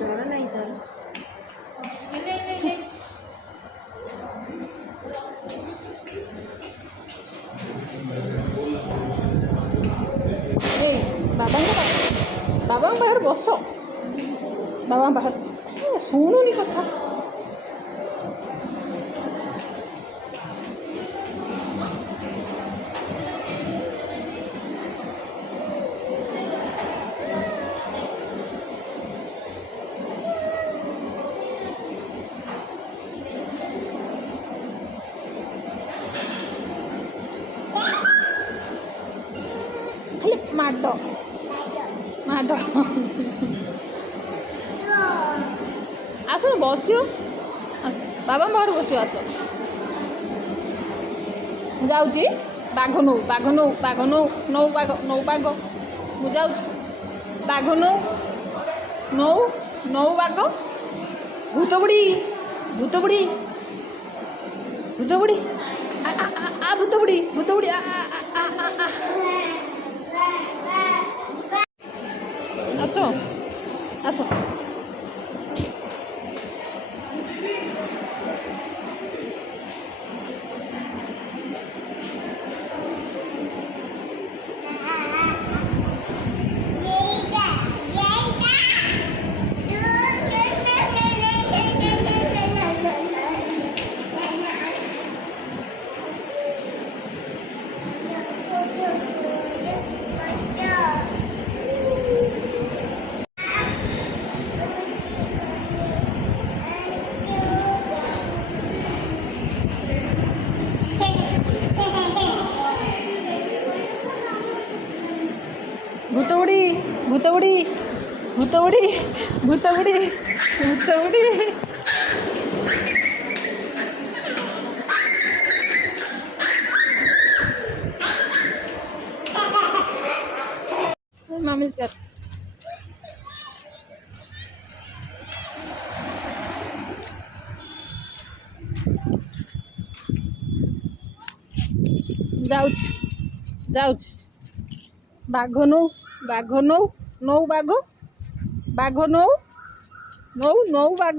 डर नहीं तर बाबा बाहर बस बाबा बाहर शुणुनि कथा माड माड आस बस आस बाबा बाहर बस आस जाऊँगी बाघ नौ बाघ नौ बाघ नौ नौ बाघ नौ बाघ मुझे बाघ नौ नौ नौ बाघ भूत बुढ़ी भूत बुढ़ी भूत बुढ़ी आ भूत बुढ़ी भूत बुढ़ी आसो आसो भूतबुड़ी भूतबुड़ी भूतबुड़ी भूतबुड़ी भूतबुड़ी मामी कर जाऊँ बाघ नौ बाघ नौ नौ बाघ बाघ नौ नौ नौ बाघ